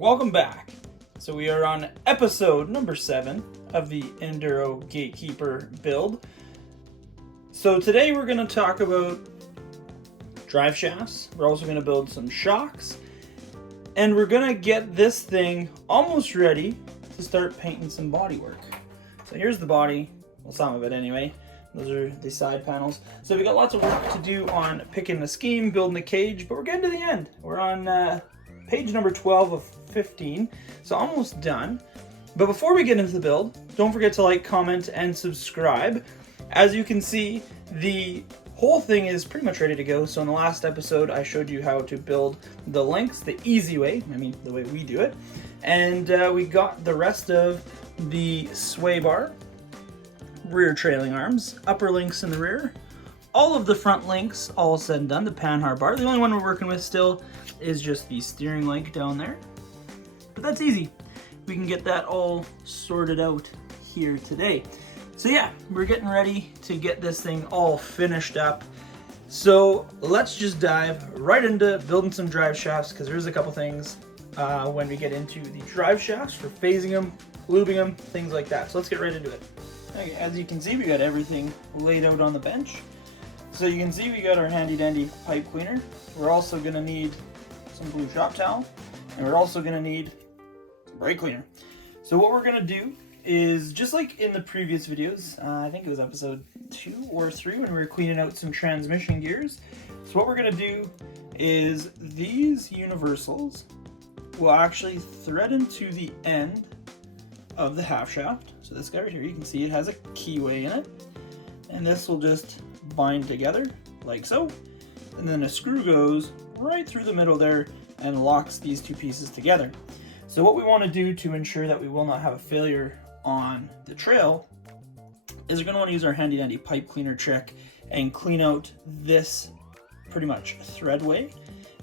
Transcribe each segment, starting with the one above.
Welcome back. So we are on episode number 7 of the Enduro Gatekeeper build. So today we're going to talk about drive shafts. We're also going to build some shocks. And we're going to get this thing almost ready to start painting some bodywork. So here's the body, well, some of it anyway. Those are the side panels. So we got lots of work to do on picking the scheme, building the cage, but we're getting to the end. We're on page number 12 of 15, so almost done. But before we get into the build, don't forget to like, comment, and subscribe. As you can see, the whole thing is pretty much ready to go. So in the last episode, I showed you how to build the links the easy way, the way we do it. And we got the rest of the sway bar, rear trailing arms, upper links in the rear, all of the front links all said and done, the panhard bar. The only one we're working with still is just the steering link down there. But that's easy. We can get that all sorted out here today. So yeah, we're getting ready to get this thing all finished up. So let's just dive right into building some drive shafts, because there's a couple things when we get into the drive shafts for phasing them, lubing them, things like that. So let's get right into it. Okay, as you can see, we got everything laid out on the bench. So you can see we got our handy dandy pipe cleaner. We're also going to need some blue shop towel, and we're also going to need some brake cleaner. So what we're going to do is, just like in the previous videos, I think it was episode 2 or 3 when we were cleaning out some transmission gears. So what we're going to do is these universals will actually thread into the end of the half shaft. So this guy right here, you can see it has a keyway in it, and this will just bind together like so, and then a screw goes right through the middle there and locks these two pieces together. So what we want to do to ensure that we will not have a failure on the trail is we're going to want to use our handy dandy pipe cleaner trick and clean out this pretty much threadway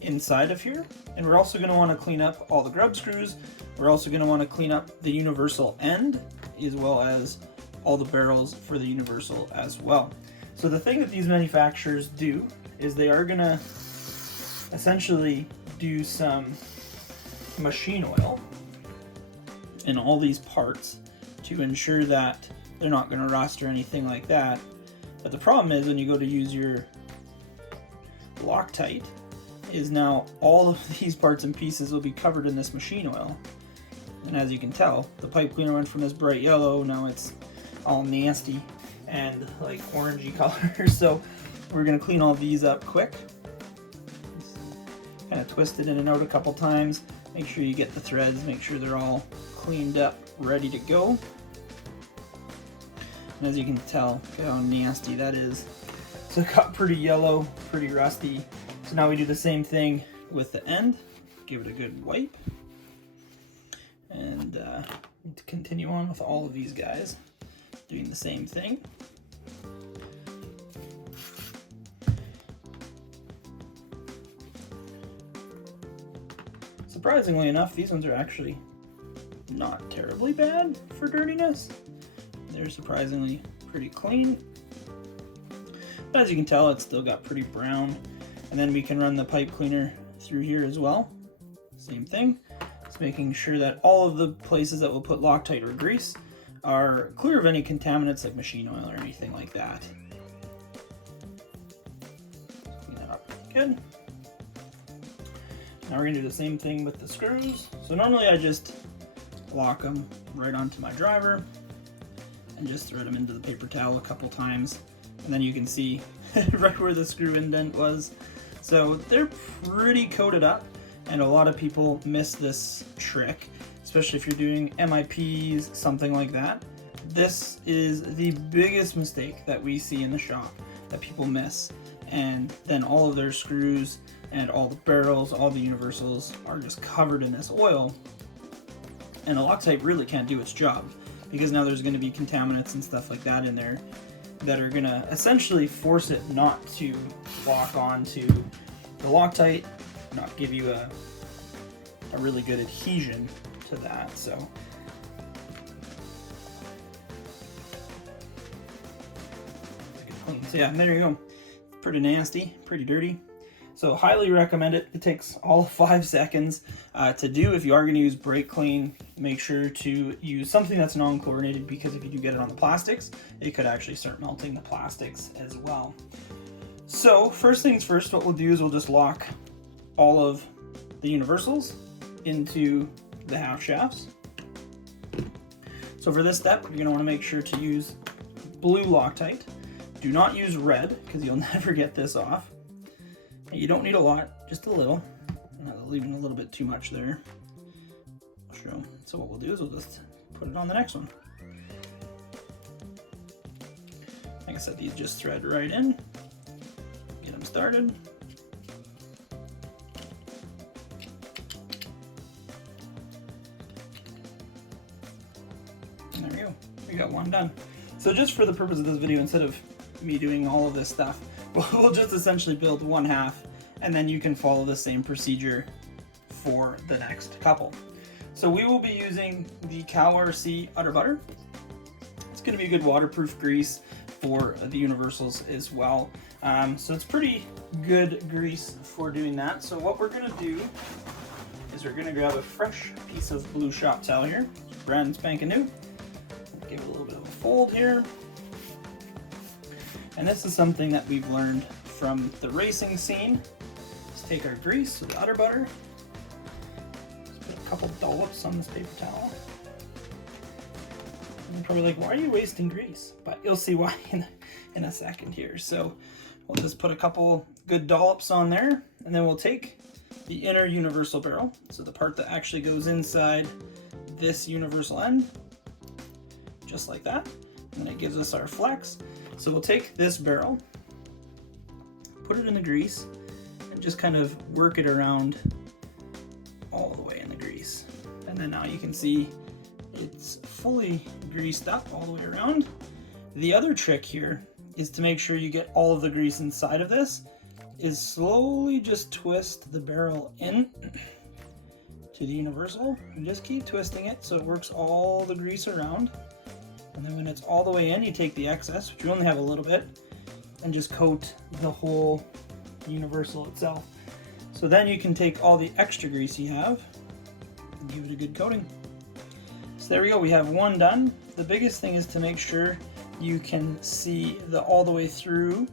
inside of here. And we're also going to want to clean up all the grub screws. We're also going to want to clean up the universal end, as well as all the barrels for the universal as well. So the thing that these manufacturers do is they are going to essentially do some machine oil in all these parts to ensure that they're not going to rust or anything like that. But the problem is when you go to use your Loctite, is now all of these parts and pieces will be covered in this machine oil. And as you can tell, the pipe cleaner went from this bright yellow, now it's all nasty and like orangey color. So we're going to clean all these up quick. Kind of twist it in and out a couple times. Make sure you get the threads, make sure they're all cleaned up, ready to go. And as you can tell, look how nasty that is. So it got pretty yellow, pretty rusty. So now we do the same thing with the end. Give it a good wipe. And continue on with all of these guys, doing the same thing. Surprisingly enough, these ones are actually not terribly bad for dirtiness. They're surprisingly pretty clean. But as you can tell, it's still got pretty brown. And then we can run the pipe cleaner through here as well. Same thing. It's making sure that all of the places that we'll put Loctite or grease are clear of any contaminants like machine oil or anything like that. Clean that up really good. Now we're going to do the same thing with the screws. So normally I just lock them right onto my driver and just thread them into the paper towel a couple times. And then you can see right where the screw indent was. So they're pretty coated up, and a lot of people miss this trick, especially if you're doing MIPs, something like that. This is the biggest mistake that we see in the shop that people miss. And then all of their screws and all the barrels, all the universals are just covered in this oil. And the Loctite really can't do its job, because now there's going to be contaminants and stuff like that in there that are going to essentially force it not to lock onto the Loctite, not give you a really good adhesion to that. So yeah, there you go. Pretty nasty, pretty dirty. So highly recommend it. It takes all of 5 seconds to do. If you are going to use brake clean, make sure to use something that's non-chlorinated, because if you do get it on the plastics, it could actually start melting the plastics as well. So first things first, what we'll do is we'll just lock all of the universals into the half shafts. So for this step, you're going to want to make sure to use blue Loctite. Do not use red, because you'll never get this off. You don't need a lot, just a little. I'm leaving a little bit too much there. I'll show. So what we'll do is we'll just put it on the next one. Like I said, these just thread right in. Get them started. And there we go. We got one done. So just for the purpose of this video, instead of me doing all of this stuff, we'll just essentially build one half, and then you can follow the same procedure for the next couple. So we will be using the CalRC Udder Butter. It's going to be a good waterproof grease for the universals as well. So it's pretty good grease for doing that. So what we're going to do is we're going to grab a fresh piece of blue shop towel here, brand spanking new. Give it a little bit of a fold here. And this is something that we've learned from the racing scene. Let's take our grease, so the udder butter. Let's put a couple dollops on this paper towel. And you're probably like, why are you wasting grease? But you'll see why in a second here. So we'll just put a couple good dollops on there, and then we'll take the inner universal barrel, so the part that actually goes inside this universal end, just like that. And it gives us our flex. So we'll take this barrel, put it in the grease, and just kind of work it around all the way in the grease. And then now you can see it's fully greased up all the way around. The other trick here is to make sure you get all of the grease inside of this, is slowly just twist the barrel in to the universal, and just keep twisting it so it works all the grease around. And then when it's all the way in, you take the excess, which you only have a little bit, and just coat the whole universal itself. So then you can take all the extra grease you have and give it a good coating. So there we go, we have one done. The biggest thing is to make sure you can see the all the way through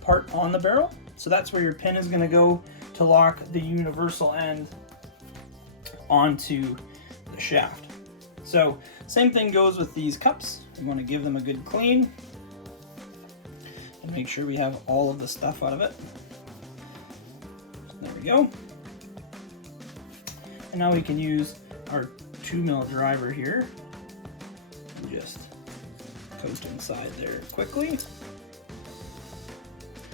part on the barrel. So that's where your pin is going to go to lock the universal end onto the shaft. So same thing goes with these cups. We want to give them a good clean and make sure we have all of the stuff out of it. There we go. And now we can use our 2mm driver here and just coast inside there quickly.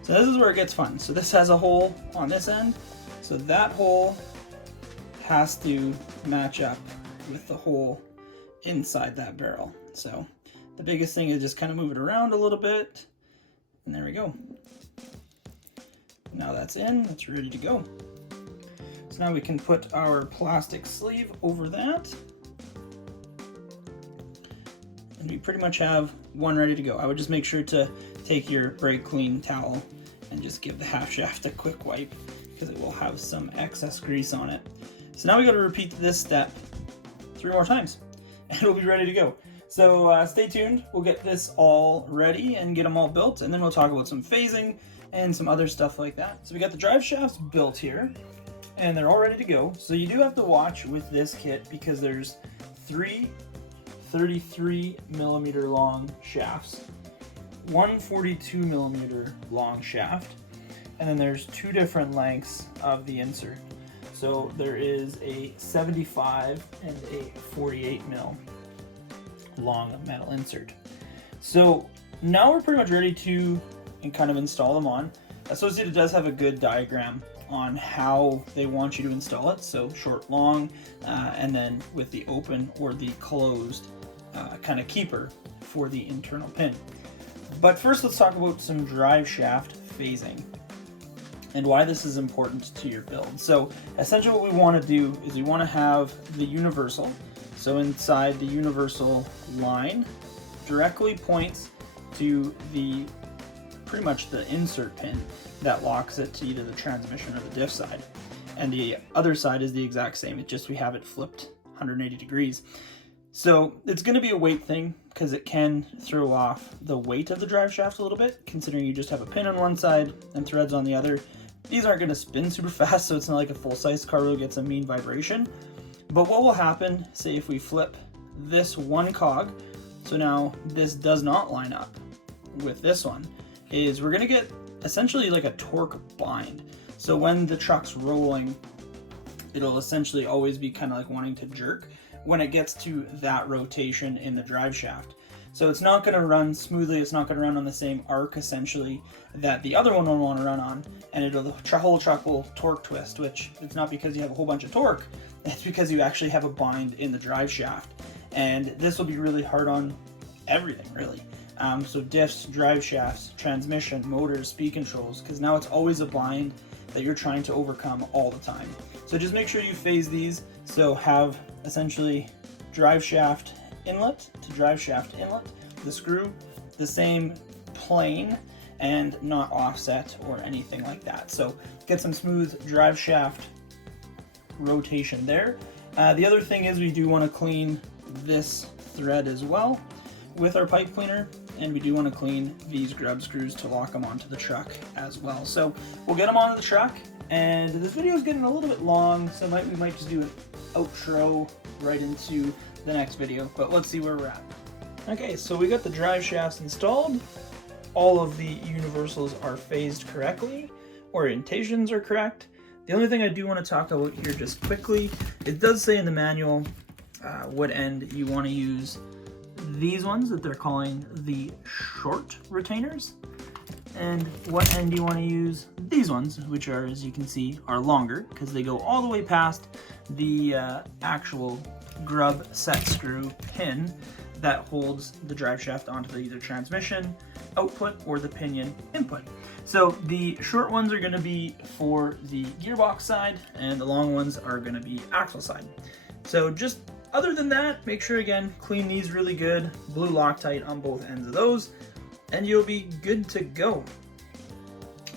So this is where it gets fun. So this has a hole on this end, so that hole has to match up with the hole inside that barrel. So the biggest thing is just kind of move it around a little bit, and there we go. Now that's in, that's ready to go. So now we can put our plastic sleeve over that, and we pretty much have one ready to go. I would just make sure to take your brake clean towel and just give the half shaft a quick wipe, because it will have some excess grease on it. So now we got to repeat this step 3 more times, and we'll be ready to go. So stay tuned, we'll get this all ready and get them all built, and then we'll talk about some phasing and some other stuff like that. So we got the drive shafts built here, and they're all ready to go. So you do have to watch with this kit, because there's 3 33mm long shafts, one 42mm long shaft, and then there's 2 different lengths of the insert. So there is a 75 and a 48mm long metal insert. So now we're pretty much ready to kind of install them on. Associated does have a good diagram on how they want you to install it. So short, long, and then with the open or the closed kind of keeper for the internal pin. But first, let's talk about some drive shaft phasing and why this is important to your build. So essentially what we want to do is we want to have the universal. So inside the universal line directly points to the pretty much the insert pin that locks it to either the transmission or the diff side. And the other side is the exact same, it's just we have it flipped 180 degrees. So it's going to be a weight thing because it can throw off the weight of the drive shaft a little bit, considering you just have a pin on one side and threads on the other. These aren't going to spin super fast, so it's not like a full-size car wheel gets a mean vibration. But what will happen, say if we flip this one cog, so now this does not line up with this one, is we're going to get essentially like a torque bind. So when the truck's rolling, it'll essentially always be kind of like wanting to jerk when it gets to that rotation in the drive shaft. So it's not going to run smoothly, it's not going to run on the same arc essentially that the other one will want to run on, and the whole truck will torque twist, which it's not because you have a whole bunch of torque, it's because you actually have a bind in the drive shaft. And this will be really hard on everything, really. So diffs, drive shafts, transmission, motors, speed controls, because now it's always a bind that you're trying to overcome all the time. So just make sure you phase these, so have essentially drive shaft inlet to drive shaft inlet, the screw the same plane and not offset or anything like that. So get some smooth drive shaft rotation there. The other thing is we do want to clean this thread as well with our pipe cleaner, and we do want to clean these grub screws to lock them onto the truck as well. So we'll get them onto the truck, and this video is getting a little bit long, so we might just do an outro right into the next video, but let's see where we're at. Okay, so we got the drive shafts installed. All of the universals are phased correctly, orientations are correct. The only thing I do want to talk about here just quickly, it does say in the manual what end you want to use these ones that they're calling the short retainers, and what end you want to use these ones, which are, as you can see, are longer because they go all the way past the actual grub set screw pin that holds the drive shaft onto either transmission output or the pinion input. So the short ones are going to be for the gearbox side, and the long ones are going to be axle side. So just other than that, make sure again, clean these really good, blue Loctite on both ends of those, and you'll be good to go.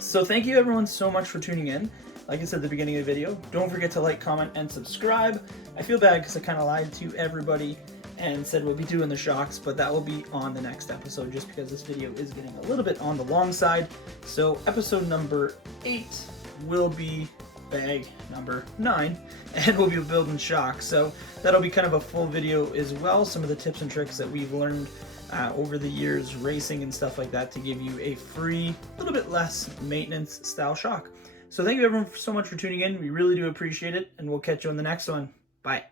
So thank you everyone so much for tuning in. Like I said at the beginning of the video, don't forget to like, comment, and subscribe. I feel bad because I kind of lied to everybody and said we'll be doing the shocks, but that will be on the next episode just because this video is getting a little bit on the long side. So episode number 8 will be bag number 9, and we'll be building shocks. So that'll be kind of a full video as well, some of the tips and tricks that we've learned over the years racing and stuff like that to give you a free, little bit less maintenance style shock. So thank you everyone so much for tuning in. We really do appreciate it, and we'll catch you on the next one. Bye.